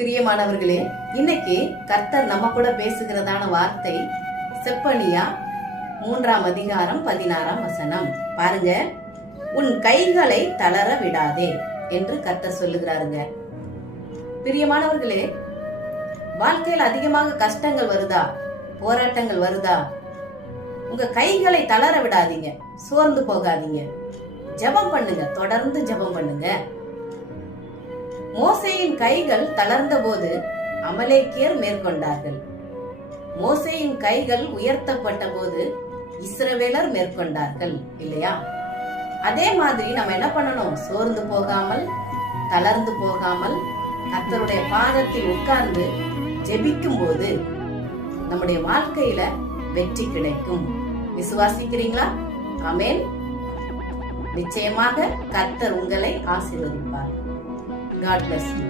பிரியமானவர்களே, இன்னைக்கு கர்த்தர் நம்ம கூட பேசுகிறதான வார்த்தை செப்பனியா 3ஆம் அதிகாரம் 16ஆம் வசனம். பாருங்க, உன் கைகளை தளர விடாதே என்று கர்த்தர் சொல்லுகிறாருங்க. பிரியமானவர்களே, வாழ்க்கையில் அதிகமாக கஷ்டங்கள் வருதா, போராட்டங்கள் வருதா, உங்க கைகளை தளர விடாதீங்க, சோர்ந்து போகாதீங்க, ஜெபம் பண்ணுங்க, தொடர்ந்து ஜெபம் பண்ணுங்க. மோசேயின் கைகள் தளர்ந்த போது அமலேக்கியர் மேற்கொண்டார்கள். மோசேயின் கைகள் உயர்த்தப்பட்ட போது இஸ்ரவேலர் மேற்கொண்டார்கள் இல்லையா? அதே மாதிரி நம்ம என்ன பண்ணணும்? சோர்ந்து போகாமல், தளர்ந்து போகாமல், கர்த்தருடைய பாதத்தில் உட்கார்ந்து ஜெபிக்கும் போது நம்முடைய வாழ்க்கையில வெற்றி கிடைக்கும். விசுவாசிக்கிறீங்களா? ஆமென். நிச்சயமாக கர்த்தர் உங்களை ஆசீர்வதிப்பார். God bless you.